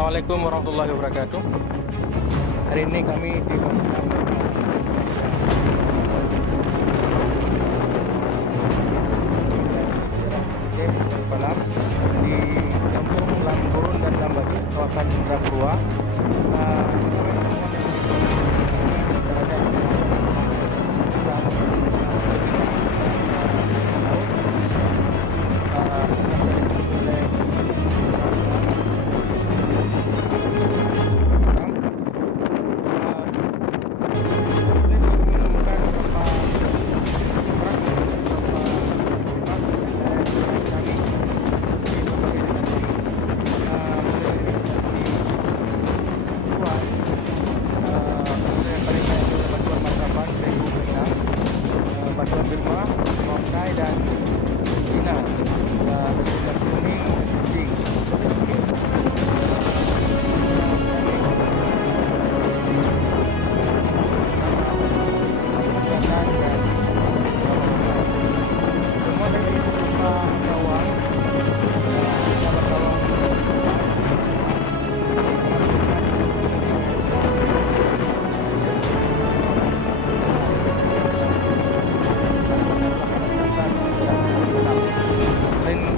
Assalamualaikum warahmatullahi wabarakatuh. Hari ini kami di bersama Salam di Kampung Lamburun dan Lambadi, kawasan Indrapura. Bantuan Birma, Mongkai dan China dari dinas kuning dan cicing. Semua dari beberapa kawan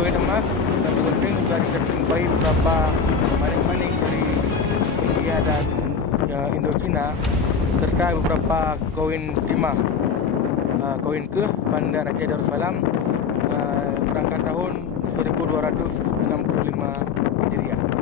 koin emas, satu genting juga dijumpai beberapa maning-maning dari India dan Indochina, serta beberapa koin timah, koin ke Bandar Aceh Darussalam berangkat tahun 1265 Hijriah.